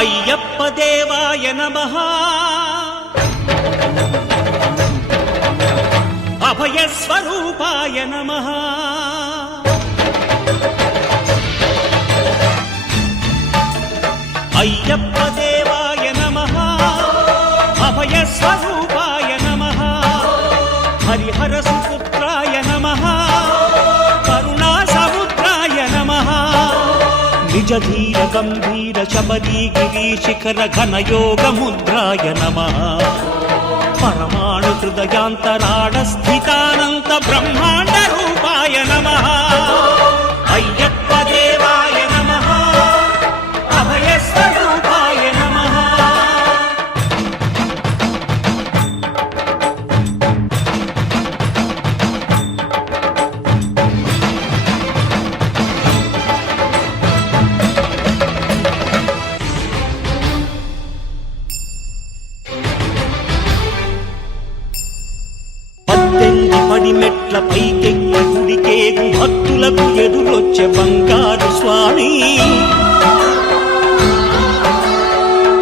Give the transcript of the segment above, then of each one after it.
అయ్యప్ప దేవాయ నమః అభయ స్వరూపాయ నమః అయ్యప్ప దేవాయ నమః అభయ స్వరూపాయ నమః హరిహర సుపుత్రాయ నమః కరుణా సముద్రాయ నమః నిజ ధీర గంభీర శబరీ గిరీశిఖర ఘనయోగ ముద్రాయ నమః పరమాణు హృదయాంతరాడ స్థితానంత బ్రహ్మాండ రూపాయ నమః అయ్యప్ప దేవాయ నమః అభయ స్వరూపాయ నమః మెట్ల పైకెక్కి గుడికేగు భక్తులకు ఎదురొచ్చే బంగారు స్వామి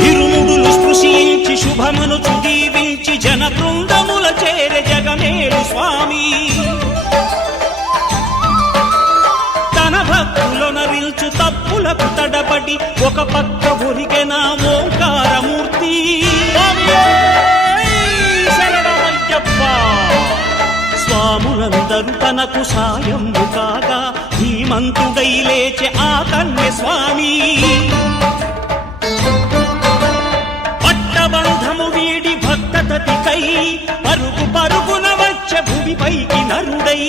ఇరుముడులు స్పృశించి శుభమనుచు దీవించి జన బృందముల చేరే జగమేలు స్వామి తన భక్తులొనరిల్చు తప్పులకు తడబడి ఒక పక్క ఒరిగెన ఓంకారమూర్తి స్వాములందరూ తనకు సాయము కాగా ధీమంతుడై లేచే ఆ కన్య స్వామి పట్టబంధము వీడి భక్తతతికై పరుగు పరుగున వచ్చే భూమిపైకి నరుడై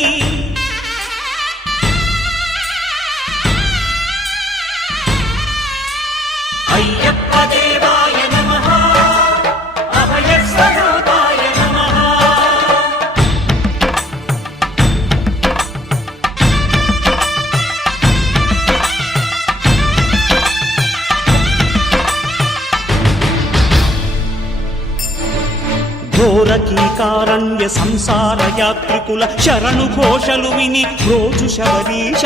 అయ్యప్ప దేవాయ నమః అభయ స్వరూపాయ నమః ఘోరకీకారణ్య సంసార యాత్రికుల శరణు ఘోషలు విని రోజు శబరీష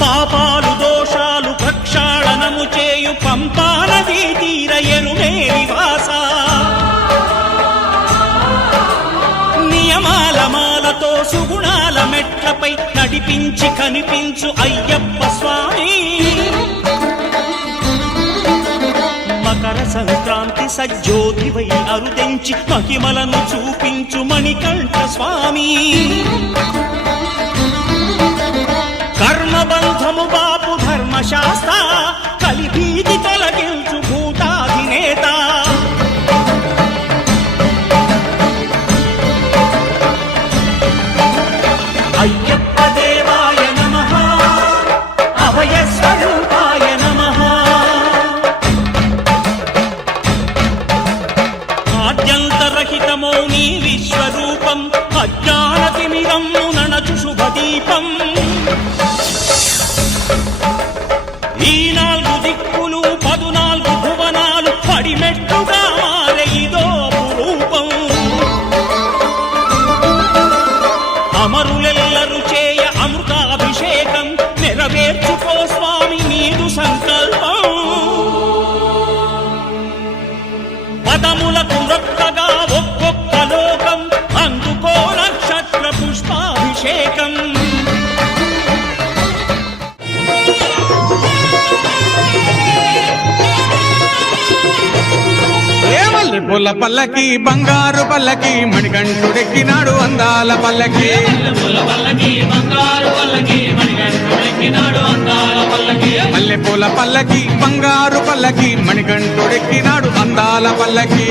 పాపాలు దోషాలు ప్రక్షాళనము చేయు పంపా నదీ తీర ఎరుమే నివాస నియమాల మాలతో సుగుణాల మెట్లపై నడిపించి కనిపించు అయ్యప్ప స్వామి మకర సంక్రాంతి సజ్జోతివై అరుదెంచి మహిమలను చూపించు మణికంఠ స్వామి కర్మబంధము బాపు ధర్మశాస్త్ర కలిభీతి తొలగించు భూతాధినేత అయ్యప్ప దేవాయ నమః అభయ స్వరూపాయ నమః ఆద్యంతరహితమో నీ విశ్వరూపం అజ్ఞానతిమిరము నణచు శుభదీపం ఈ 4 దిక్కులు 14 భువనాలు పడిమెట్టుగా మారే ఇదో అపురూపం అమరులెల్లరు చేయ అమృతాభిషేకం నెరవేర్చుకో స్వామి నీదు సంకల్పం పదములకు రొక్కగా ఒక్కొక్క లోకం అందుకో నక్షత్ర పుష్పాభిషేకం పూల పల్లకి బంగారు పల్లకి మణికంఠుడెక్కినాడు అందాల పల్లకి మల్లె పూల పల్లకి బంగారు పల్లకి మణికంఠుడెక్కినాడు అందాల పల్లకి